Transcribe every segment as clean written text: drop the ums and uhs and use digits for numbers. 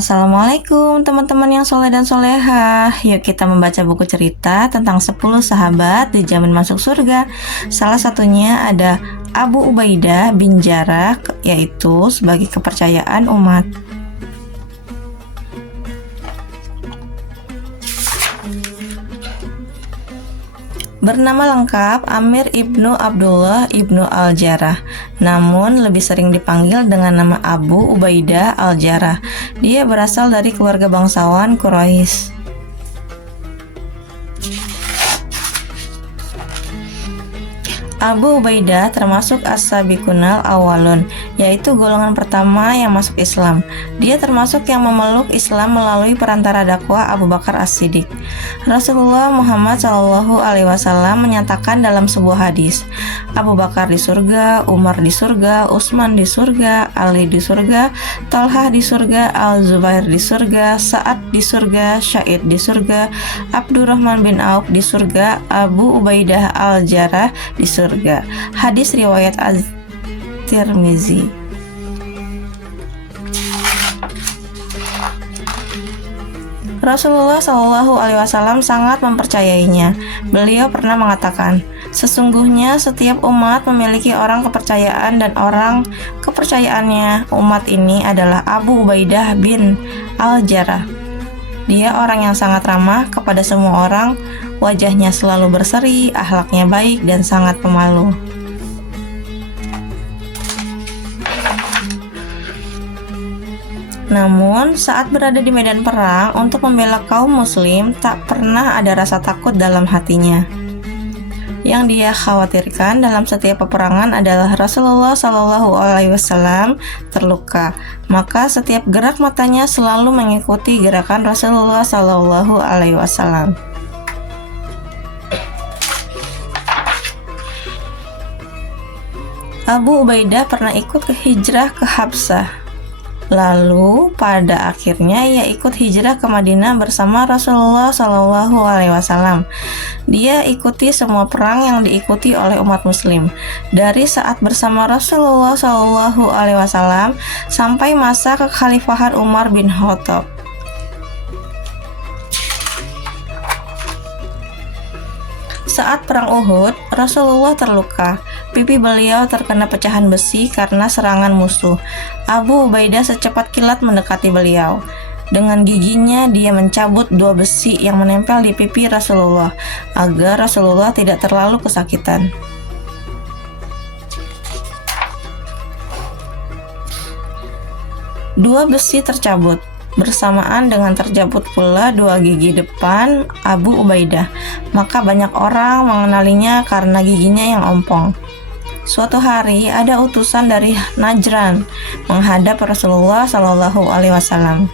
Assalamualaikum teman-teman yang soleh dan solehah. Yuk kita membaca buku cerita tentang 10 sahabat dijamin masuk surga. Salah satunya ada Abu Ubaidah bin Jarrah, yaitu sebagai kepercayaan umat. Bernama lengkap Amir ibnu Abdullah ibnu Al-Jarrah, namun lebih sering dipanggil dengan nama Abu Ubaidah Al-Jarrah. Dia berasal dari keluarga bangsawan Quraisy. Abu Ubaidah termasuk as-sabiqunal awwalun, yaitu golongan pertama yang masuk Islam. Dia termasuk yang memeluk Islam melalui perantara dakwah Abu Bakar As-Siddiq. Rasulullah Muhammad SAW menyatakan dalam sebuah hadis, Abu Bakar di surga, Umar di surga, Utsman di surga, Ali di surga, Thalhah di surga, Al-Zubair di surga, Sa'ad di surga, Sa'id di surga, Abdurrahman bin Auf di surga, Abu Ubaidah Al-Jarrah di surga. Hadis riwayat Az-Tirmizi. Rasulullah SAW sangat mempercayainya. Beliau pernah mengatakan, sesungguhnya setiap umat memiliki orang kepercayaan dan orang kepercayaannya umat ini adalah Abu Ubaidah bin Al-Jarrah. Dia orang yang sangat ramah kepada semua orang, wajahnya selalu berseri, akhlaknya baik dan sangat pemalu. Namun, saat berada di medan perang untuk membela kaum muslim, tak pernah ada rasa takut dalam hatinya. Yang dia khawatirkan dalam setiap peperangan adalah Rasulullah SAW terluka, maka setiap gerak matanya selalu mengikuti gerakan Rasulullah SAW. Abu Ubaidah pernah ikut ke hijrah ke Habsah. Lalu pada akhirnya ia ikut hijrah ke Madinah bersama Rasulullah SAW. Dia ikuti semua perang yang diikuti oleh umat muslim, dari saat bersama Rasulullah SAW sampai masa kekhalifahan Umar bin Khattab. Saat perang Uhud, Rasulullah terluka. Pipi beliau terkena pecahan besi karena serangan musuh. Abu Ubaidah secepat kilat mendekati beliau. Dengan giginya dia mencabut 2 besi yang menempel di pipi Rasulullah agar Rasulullah tidak terlalu kesakitan. Dua besi tercabut. Bersamaan dengan tercabut pula 2 gigi depan Abu Ubaidah, maka banyak orang mengenalinya karena giginya yang ompong. Suatu hari ada utusan dari Najran menghadap Rasulullah SAW.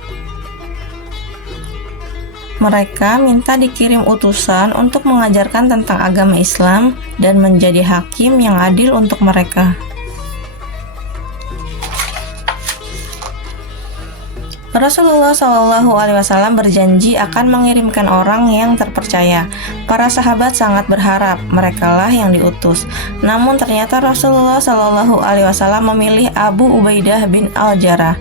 Mereka minta dikirim utusan untuk mengajarkan tentang agama Islam dan menjadi hakim yang adil untuk mereka. Rasulullah SAW berjanji akan mengirimkan orang yang terpercaya. Para sahabat sangat berharap merekalah yang diutus. Namun ternyata Rasulullah SAW memilih Abu Ubaidah bin Al-Jarrah.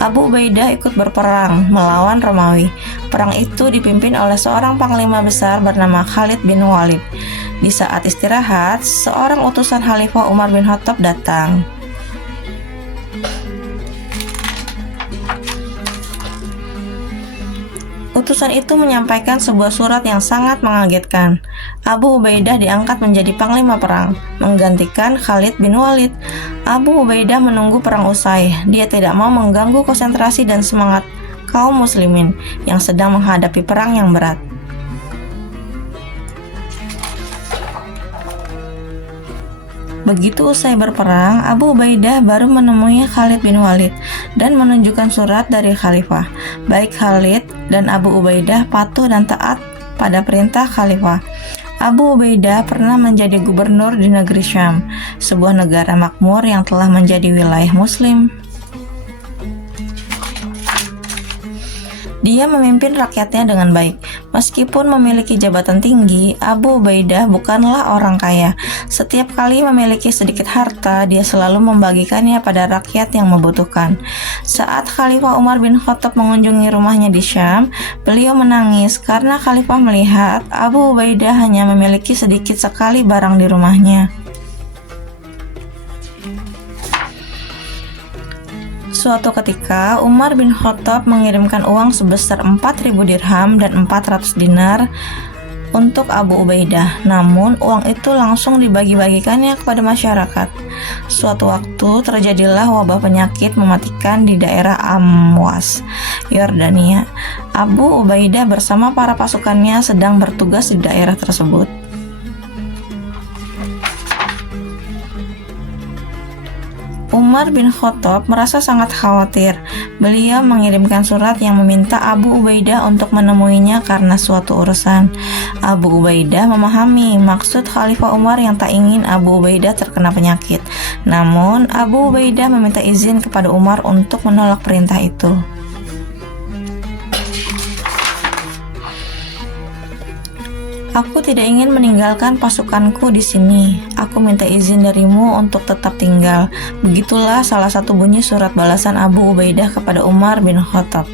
Abu Ubaidah ikut berperang melawan Romawi. Perang itu dipimpin oleh seorang panglima besar bernama Khalid bin Walid. Di saat istirahat, seorang utusan Khalifah Umar bin Khattab datang. Utusan itu menyampaikan sebuah surat yang sangat mengagetkan. Abu Ubaidah diangkat menjadi panglima perang, menggantikan Khalid bin Walid. Abu Ubaidah menunggu perang usai. Dia tidak mau mengganggu konsentrasi dan semangat kaum muslimin yang sedang menghadapi perang yang berat. Begitu usai berperang, Abu Ubaidah baru menemui Khalid bin Walid dan menunjukkan surat dari khalifah. Baik Khalid dan Abu Ubaidah patuh dan taat pada perintah khalifah. Abu Ubaidah pernah menjadi gubernur di negeri Syam, sebuah negara makmur yang telah menjadi wilayah muslim. Dia memimpin rakyatnya dengan baik. Meskipun memiliki jabatan tinggi, Abu Ubaidah bukanlah orang kaya. Setiap kali memiliki sedikit harta, dia selalu membagikannya pada rakyat yang membutuhkan. Saat Khalifah Umar bin Khattab mengunjungi rumahnya di Syam, beliau menangis karena Khalifah melihat Abu Ubaidah hanya memiliki sedikit sekali barang di rumahnya. Suatu ketika, Umar bin Khattab mengirimkan uang sebesar 4.000 dirham dan 400 dinar untuk Abu Ubaidah. Namun, uang itu langsung dibagi-bagikannya kepada masyarakat. Suatu waktu, terjadilah wabah penyakit mematikan di daerah Amwas, Yordania. Abu Ubaidah bersama para pasukannya sedang bertugas di daerah tersebut. Umar bin Khattab merasa sangat khawatir. Beliau mengirimkan surat yang meminta Abu Ubaidah untuk menemuinya karena suatu urusan. Abu Ubaidah memahami maksud Khalifah Umar yang tak ingin Abu Ubaidah terkena penyakit. Namun, Abu Ubaidah meminta izin kepada Umar untuk menolak perintah itu. Aku tidak ingin meninggalkan pasukanku di sini. Aku minta izin darimu untuk tetap tinggal. Begitulah salah satu bunyi surat balasan Abu Ubaidah kepada Umar bin Khattab.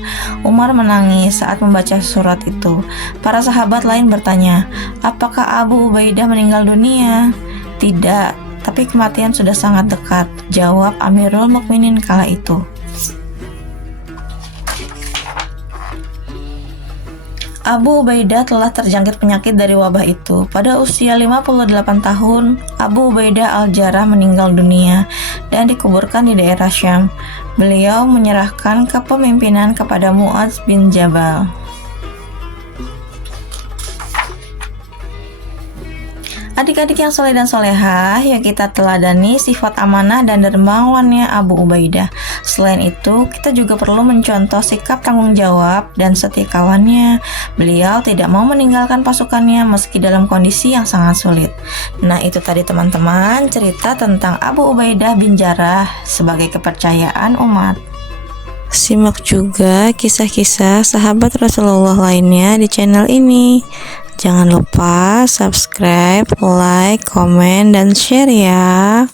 Umar menangis saat membaca surat itu. Para sahabat lain bertanya, apakah Abu Ubaidah meninggal dunia? Tidak, tapi kematian sudah sangat dekat, jawab Amirul Mukminin kala itu. Abu Ubaidah telah terjangkit penyakit dari wabah itu. Pada usia 58 tahun, Abu Ubaidah Al-Jarrah meninggal dunia dan dikuburkan di daerah Syam. Beliau menyerahkan kepemimpinan kepada Mu'adz bin Jabal. Adik-adik yang soleh dan solehah, yuk kita teladani sifat amanah dan dermawannya Abu Ubaidah. Selain itu, kita juga perlu mencontoh sikap tanggung jawab dan setikawannya. Beliau tidak mau meninggalkan pasukannya meski dalam kondisi yang sangat sulit. Nah, itu tadi teman-teman cerita tentang Abu Ubaidah bin Jarrah sebagai kepercayaan umat. Simak juga kisah-kisah sahabat Rasulullah lainnya di channel ini. Jangan lupa subscribe, like, komen, dan share ya.